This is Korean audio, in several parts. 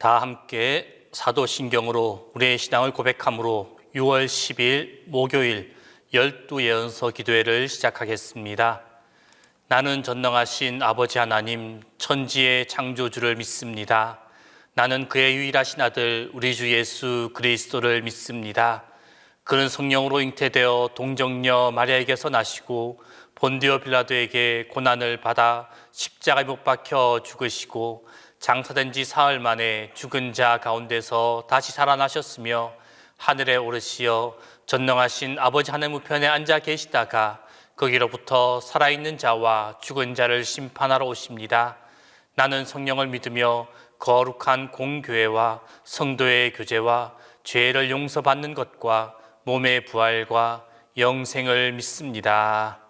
다 함께 사도신경으로 우리의 신앙을 고백함으로 6월 10일 목요일 12예언서 기도회를 시작하겠습니다. 나는 전능하신 아버지 하나님 천지의 창조주를 믿습니다. 나는 그의 유일하신 아들 우리 주 예수 그리스도를 믿습니다. 그는 성령으로 잉태되어 동정녀 마리아에게서 나시고 본디오 빌라도에게 고난을 받아 십자가에 못 박혀 죽으시고 장사된 지 사흘 만에 죽은 자 가운데서 다시 살아나셨으며 하늘에 오르시어 전능하신 아버지 하나님 우편에 앉아 계시다가 거기로부터 살아있는 자와 죽은 자를 심판하러 오십니다. 나는 성령을 믿으며 거룩한 공교회와 성도의 교제와 죄를 용서받는 것과 몸의 부활과 영생을 믿습니다.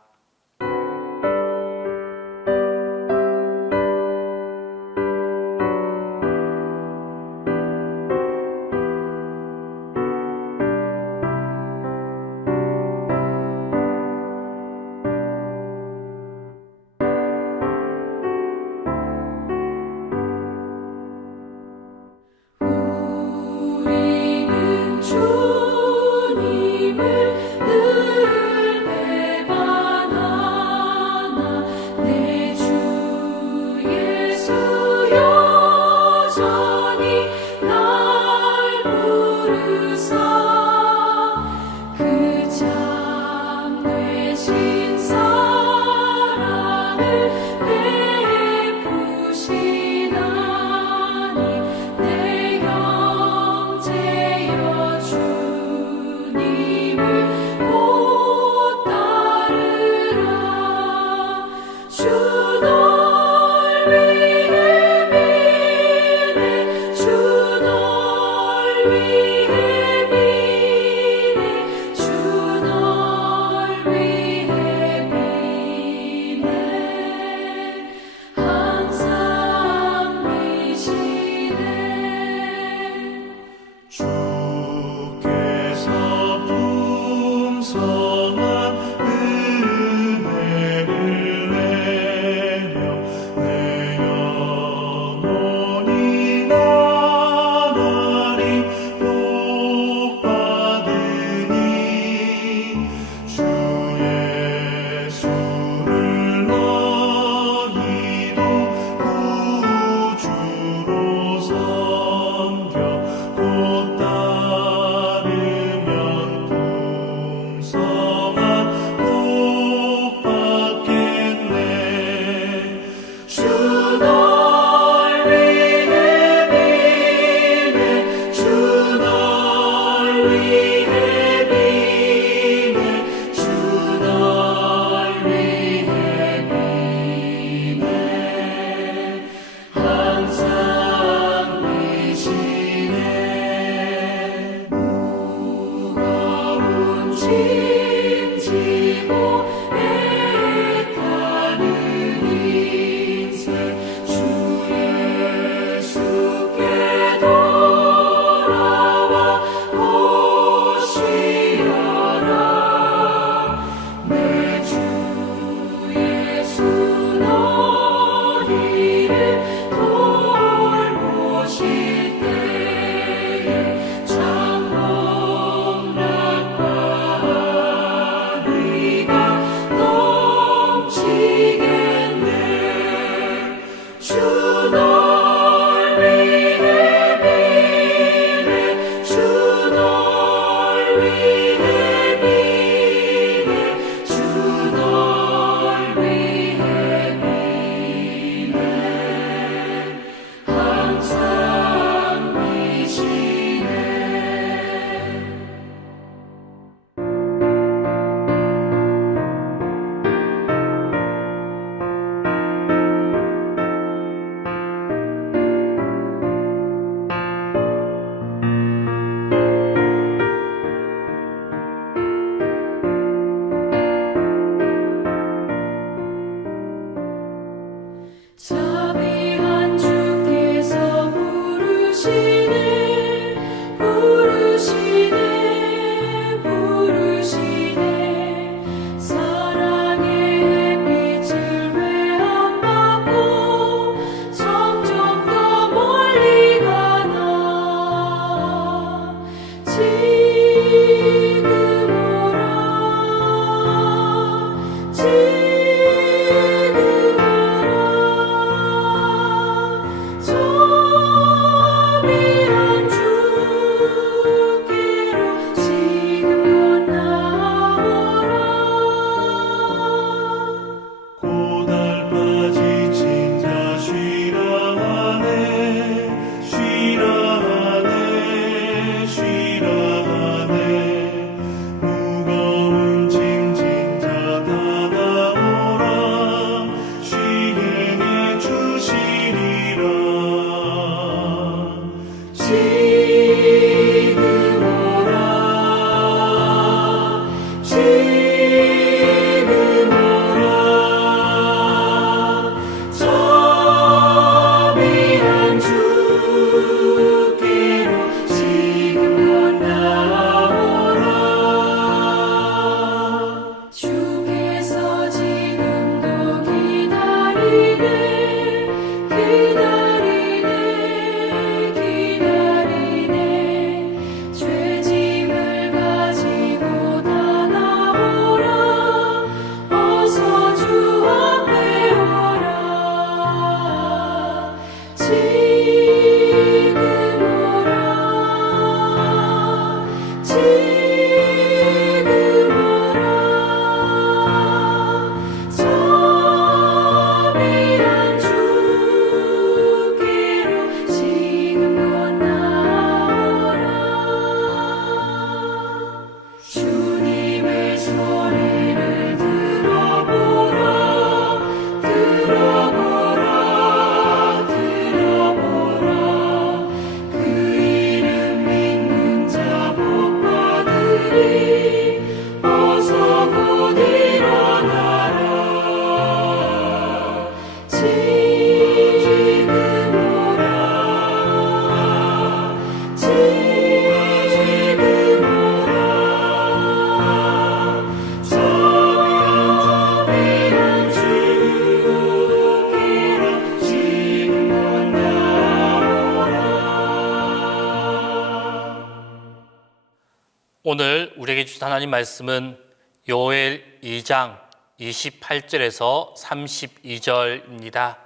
오늘 우리에게 주신 하나님 말씀은 요엘 2장 28절에서 32절입니다.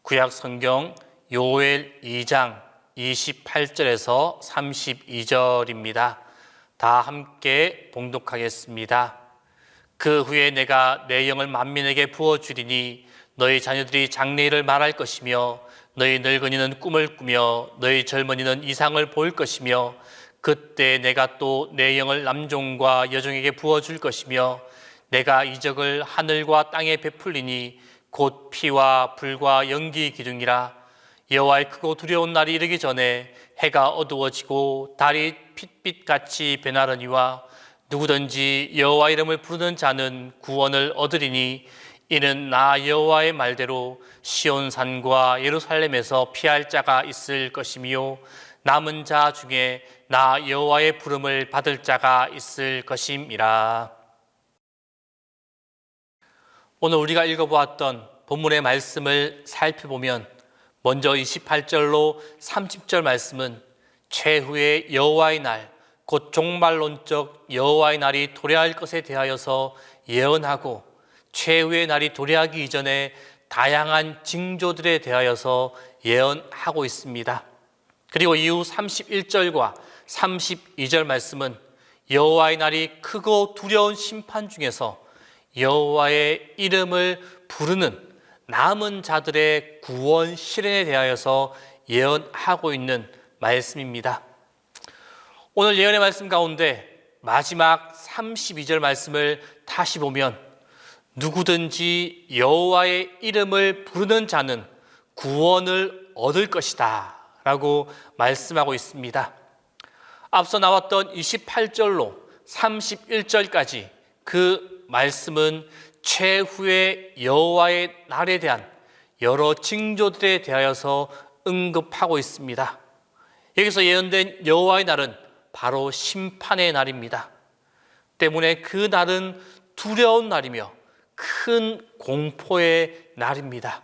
구약 성경 요엘 2장 28절에서 32절입니다. 다 함께 봉독하겠습니다. 그 후에 내가 내 영을 만민에게 부어주리니 너희 자녀들이 장래일을 말할 것이며 너희 늙은이는 꿈을 꾸며 너희 젊은이는 이상을 볼 것이며 그때 내가 또 내 영을 남종과 여종에게 부어줄 것이며 내가 이적을 하늘과 땅에 베풀리니 곧 피와 불과 연기 기둥이라. 여호와의 크고 두려운 날이 이르기 전에 해가 어두워지고 달이 핏빛같이 변하려니와 누구든지 여호와 이름을 부르는 자는 구원을 얻으리니 이는 나 여호와의 말대로 시온산과 예루살렘에서 피할 자가 있을 것이며 남은 자 중에 나 여호와의 부름을 받을 자가 있을 것임이라. 오늘 우리가 읽어보았던 본문의 말씀을 살펴보면 먼저 28절로 30절 말씀은 최후의 여호와의 날, 곧 종말론적 여호와의 날이 도래할 것에 대하여서 예언하고 최후의 날이 도래하기 이전에 다양한 징조들에 대하여서 예언하고 있습니다. 그리고 이후 31절과 32절 말씀은 여호와의 날이 크고 두려운 심판 중에서 여호와의 이름을 부르는 남은 자들의 구원 실현에 대하여서 예언하고 있는 말씀입니다. 오늘 예언의 말씀 가운데 마지막 32절 말씀을 다시 보면 누구든지 여호와의 이름을 부르는 자는 구원을 얻을 것이다 라고 말씀하고 있습니다. 앞서 나왔던 28절로 31절까지 그 말씀은 최후의 여호와의 날에 대한 여러 징조들에 대하여서 언급하고 있습니다. 여기서 예언된 여호와의 날은 바로 심판의 날입니다. 때문에 그 날은 두려운 날이며 큰 공포의 날입니다.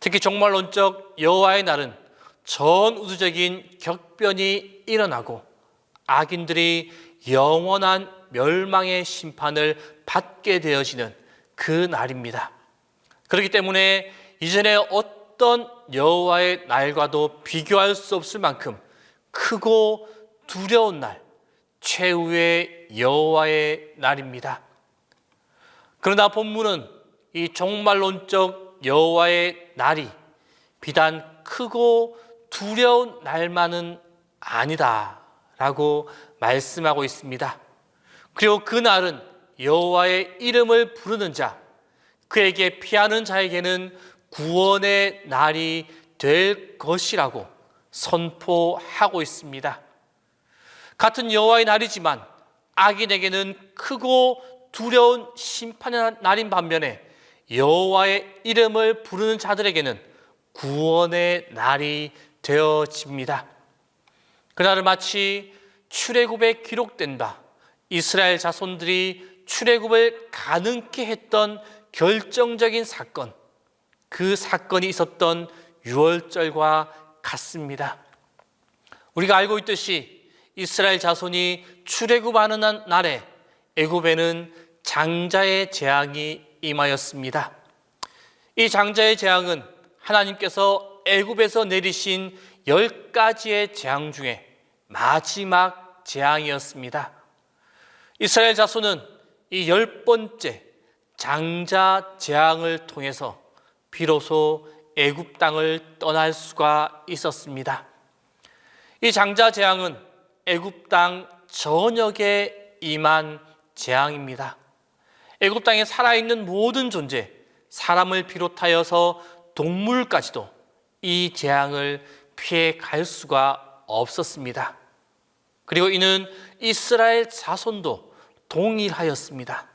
특히 종말론적 여호와의 날은 전 우주적인 격변이 일어나고 악인들이 영원한 멸망의 심판을 받게 되어지는 그 날입니다. 그렇기 때문에 이전에 어떤 여호와의 날과도 비교할 수 없을 만큼 크고 두려운 날, 최후의 여호와의 날입니다. 그러나 본문은 이 종말론적 여호와의 날이 비단 크고 두려운 날만은 아니다라고 말씀하고 있습니다. 그리고 그 날은 여호와의 이름을 부르는 자, 그에게 피하는 자에게는 구원의 날이 될 것이라고 선포하고 있습니다. 같은 여호와의 날이지만 악인에게는 크고 두려운 심판의 날인 반면에 여호와의 이름을 부르는 자들에게는 구원의 날이 되어집니다. 그날은 마치 출애굽에 기록된 바 이스라엘 자손들이 출애굽을 가능케 했던 결정적인 사건, 그 사건이 있었던 유월절과 같습니다. 우리가 알고 있듯이 이스라엘 자손이 출애굽하는 날에 애굽에는 장자의 재앙이 임하였습니다. 이 장자의 재앙은 하나님께서 애굽에서 내리신 10가지의 재앙 중에 마지막 재앙이었습니다. 이스라엘 자손은 이 10번째 장자 재앙을 통해서 비로소 애굽 땅을 떠날 수가 있었습니다. 이 장자 재앙은 애굽 땅 전역에 임한 재앙입니다. 애굽 땅에 살아있는 모든 존재, 사람을 비롯하여서 동물까지도 이 재앙을 피해 갈 수가 없었습니다. 그리고 이는 이스라엘 자손도 동일하였습니다.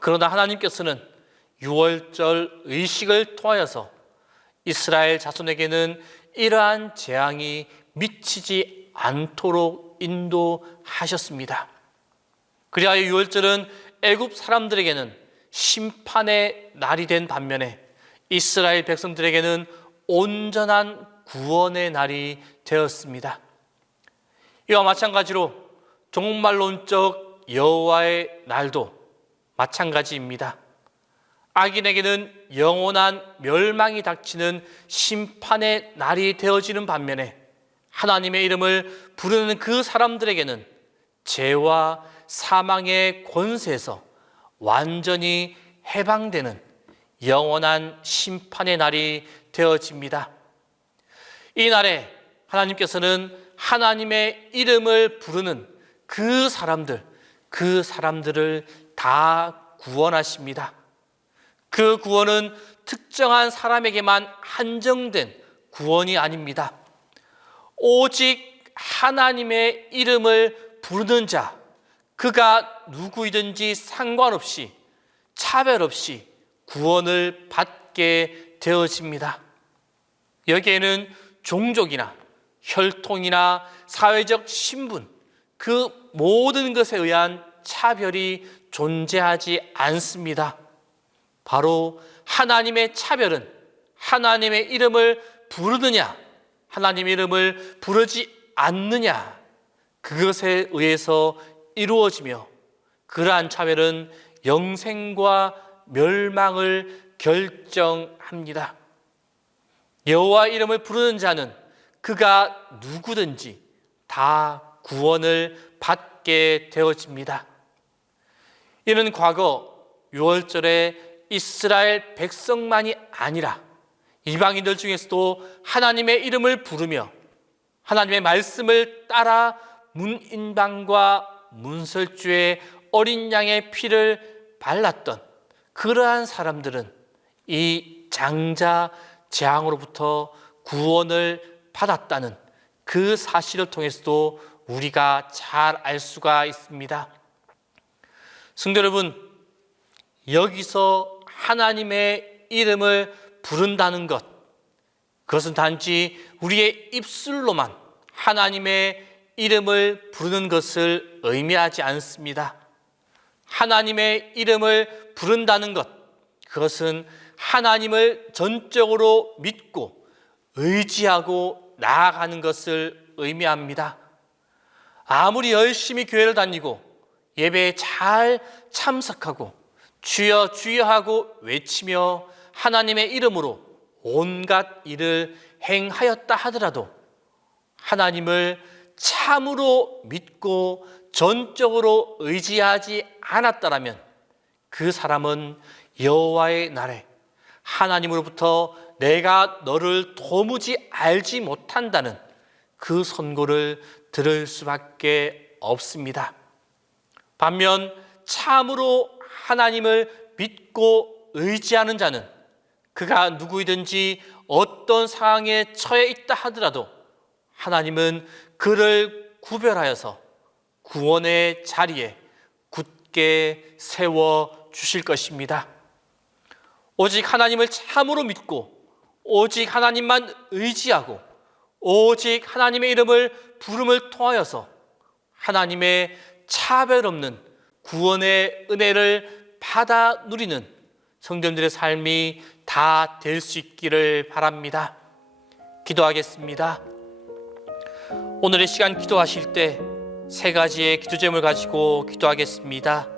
그러나 하나님께서는 유월절 의식을 통하여서 이스라엘 자손에게는 이러한 재앙이 미치지 않도록 인도하셨습니다. 그리하여 유월절은 애굽 사람들에게는 심판의 날이 된 반면에 이스라엘 백성들에게는 온전한 구원의 날이 되었습니다. 이와 마찬가지로 종말론적 여호와의 날도 마찬가지입니다. 악인에게는 영원한 멸망이 닥치는 심판의 날이 되어지는 반면에 하나님의 이름을 부르는 그 사람들에게는 죄와 사망의 권세에서 완전히 해방되는 영원한 심판의 날이 되어집니다. 이 날에 하나님께서는 하나님의 이름을 부르는 그 사람들을 다 구원하십니다. 그 구원은 특정한 사람에게만 한정된 구원이 아닙니다. 오직 하나님의 이름을 부르는 자, 그가 누구이든지 상관없이 차별 없이 구원을 받게 되어집니다. 여기에는 종족이나 혈통이나 사회적 신분, 그 모든 것에 의한 차별이 존재하지 않습니다. 바로 하나님의 차별은 하나님의 이름을 부르느냐, 하나님의 이름을 부르지 않느냐, 그것에 의해서 이루어지며 그러한 차별은 영생과 멸망을 결정합니다. 여호와 이름을 부르는 자는 그가 누구든지 다 구원을 받게 되어집니다. 이는 과거 유월절에 이스라엘 백성만이 아니라 이방인들 중에서도 하나님의 이름을 부르며 하나님의 말씀을 따라 문인방과 문설주의 어린 양의 피를 발랐던 그러한 사람들은 이 장자 재앙으로부터 구원을 받았다는 그 사실을 통해서도 우리가 잘 알 수가 있습니다. 성도 여러분, 여기서 하나님의 이름을 부른다는 것, 그것은 단지 우리의 입술로만 하나님의 이름을 부르는 것을 의미하지 않습니다. 하나님의 이름을 부른다는 것, 그것은 하나님을 전적으로 믿고 의지하고 나아가는 것을 의미합니다. 아무리 열심히 교회를 다니고 예배에 잘 참석하고 주여 주여 하고 외치며 하나님의 이름으로 온갖 일을 행하였다 하더라도 하나님을 참으로 믿고 전적으로 의지하지 않았다라면 그 사람은 여호와의 날에 하나님으로부터 내가 너를 도무지 알지 못한다는 그 선고를 들을 수밖에 없습니다. 반면 참으로 하나님을 믿고 의지하는 자는 그가 누구이든지 어떤 상황에 처해 있다 하더라도 하나님은 그를 구별하여서 구원의 자리에 굳게 세워 주실 것입니다. 오직 하나님을 참으로 믿고 오직 하나님만 의지하고 오직 하나님의 이름을 부름을 통하여서 하나님의 차별 없는 구원의 은혜를 받아 누리는 성도님들의 삶이 다 될 수 있기를 바랍니다. 기도하겠습니다. 오늘의 시간 기도하실 때 3가지의 기도 제목을 가지고 기도하겠습니다.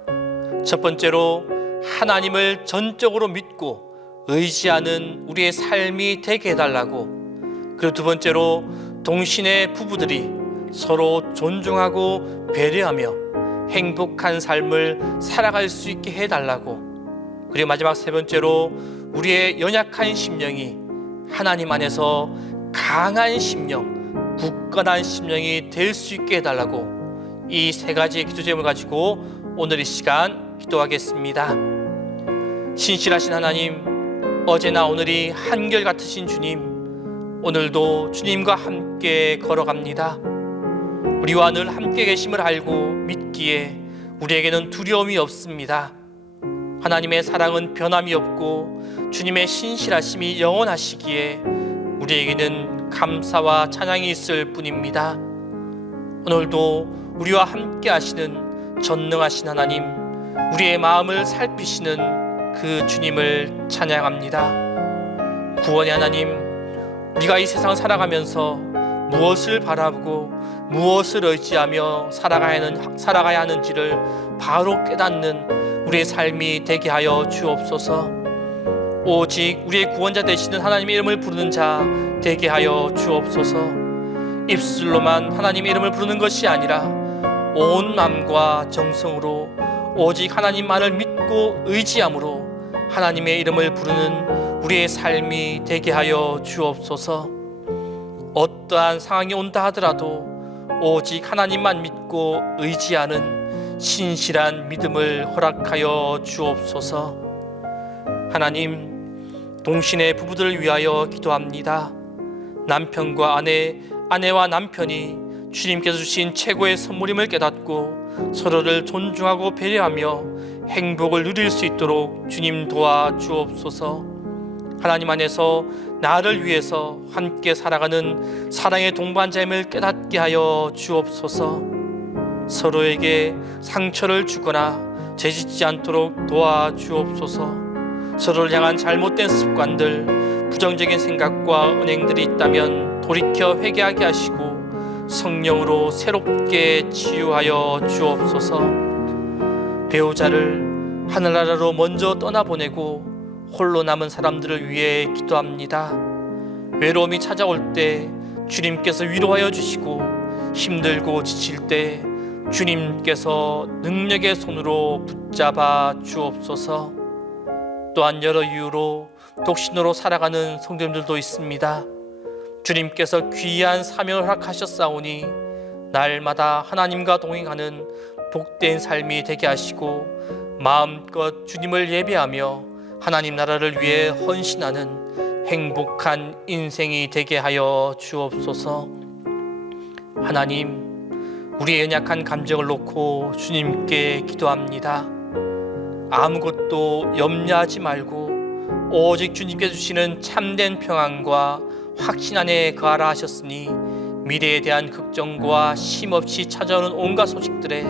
첫 번째로 하나님을 전적으로 믿고 의지하는 우리의 삶이 되게 해달라고 그리고 두 번째로 동신의 부부들이 서로 존중하고 배려하며 행복한 삶을 살아갈 수 있게 해달라고. 그리고 마지막 세 번째로 우리의 연약한 심령이 하나님 안에서 강한 심령, 굳건한 심령이 될 수 있게 해달라고 이 세 가지의 기도 제목을 가지고 오늘 이 시간 기도하겠습니다. 신실하신 하나님, 어제나 오늘이 한결같으신 주님, 오늘도 주님과 함께 걸어갑니다. 우리와 늘 함께 계심을 알고 믿기에 우리에게는 두려움이 없습니다. 하나님의 사랑은 변함이 없고 주님의 신실하심이 영원하시기에 우리에게는 감사와 찬양이 있을 뿐입니다. 오늘도 우리와 함께 하시는 전능하신 하나님, 우리의 마음을 살피시는 그 주님을 찬양합니다. 구원의 하나님, 우리가 이 세상을 살아가면서 무엇을 바라보고 무엇을 의지하며 살아가야 하는지를 바로 깨닫는 우리의 삶이 되게 하여 주옵소서. 오직 우리의 구원자 되시는 하나님의 이름을 부르는 자 되게 하여 주옵소서. 입술로만 하나님의 이름을 부르는 것이 아니라 온 마음과 정성으로 오직 하나님만을 믿고 의지함으로 하나님의 이름을 부르는 우리의 삶이 되게 하여 주옵소서. 어떠한 상황이 온다 하더라도 오직 하나님만 믿고 의지하는 신실한 믿음을 허락하여 주옵소서. 하나님, 동신의 부부들을 위하여 기도합니다. 남편과 아내, 아내와 남편이 주님께서 주신 최고의 선물임을 깨닫고 서로를 존중하고 배려하며 행복을 누릴 수 있도록 주님 도와 주옵소서. 하나님 안에서 나를 위해서 함께 살아가는 사랑의 동반자임을 깨닫게 하여 주옵소서. 서로에게 상처를 주거나 죄짓지 않도록 도와 주옵소서. 서로를 향한 잘못된 습관들, 부정적인 생각과 은행들이 있다면 돌이켜 회개하게 하시고 성령으로 새롭게 치유하여 주옵소서. 배우자를 하늘나라로 먼저 떠나보내고 홀로 남은 사람들을 위해 기도합니다. 외로움이 찾아올 때 주님께서 위로하여 주시고 힘들고 지칠 때 주님께서 능력의 손으로 붙잡아 주옵소서. 또한 여러 이유로 독신으로 살아가는 성도님들도 있습니다. 주님께서 귀한 사명을 허락하셨사오니 날마다 하나님과 동행하는 복된 삶이 되게 하시고 마음껏 주님을 예배하며 하나님 나라를 위해 헌신하는 행복한 인생이 되게 하여 주옵소서. 하나님, 우리의 연약한 감정을 놓고 주님께 기도합니다. 아무것도 염려하지 말고 오직 주님께 주시는 참된 평안과 확신 안에 거하라 하셨으니 미래에 대한 걱정과 쉼없이 찾아오는 온갖 소식들에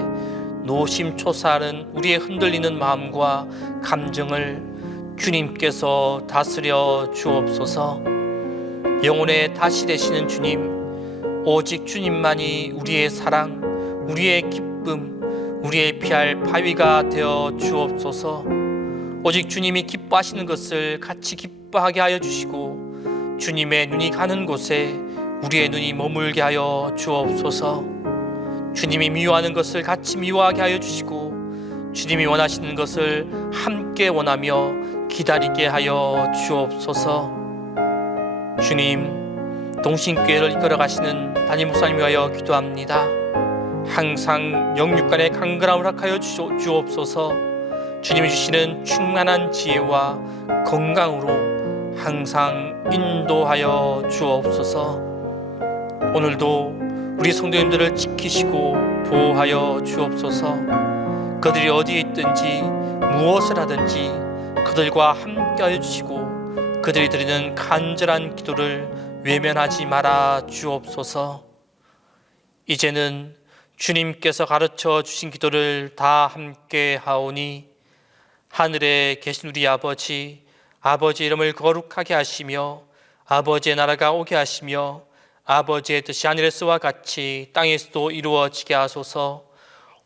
노심초사하는 우리의 흔들리는 마음과 감정을 주님께서 다스려 주옵소서. 영혼의 다시 되시는 주님, 오직 주님만이 우리의 사랑, 우리의 기쁨, 우리의 피할 바위가 되어 주옵소서. 오직 주님이 기뻐하시는 것을 같이 기뻐하게 하여 주시고 주님의 눈이 가는 곳에 우리의 눈이 머물게 하여 주옵소서. 주님이 미워하는 것을 같이 미워하게 하여 주시고 주님이 원하시는 것을 함께 원하며 기다리게 하여 주옵소서. 주님, 동신교회를 이끌어 가시는 담임 목사님 위하여 기도합니다. 항상 영육간의 강건함을 허락하여 주옵소서. 주님이 주시는 충만한 지혜와 건강으로 항상 인도하여 주옵소서. 오늘도 우리 성도님들을 지키시고 보호하여 주옵소서. 그들이 어디에 있든지 무엇을 하든지 그들과 함께하여 주시고 그들이 드리는 간절한 기도를 외면하지 말아 주옵소서. 이제는 주님께서 가르쳐 주신 기도를 다 함께 하오니 하늘에 계신 우리 아버지, 아버지 이름을 거룩하게 하시며 아버지의 나라가 오게 하시며 아버지의 뜻이 하늘에서와 같이 땅에서도 이루어지게 하소서.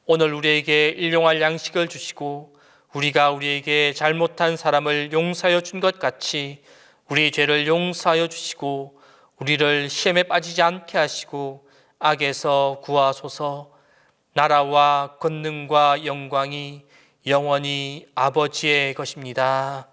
오늘 우리에게 일용할 양식을 주시고 우리가 우리에게 잘못한 사람을 용서하여 준 것 같이 우리 죄를 용서하여 주시고 우리를 시험에 빠지지 않게 하시고 악에서 구하소서. 나라와 권능과 영광이 영원히 아버지의 것입니다.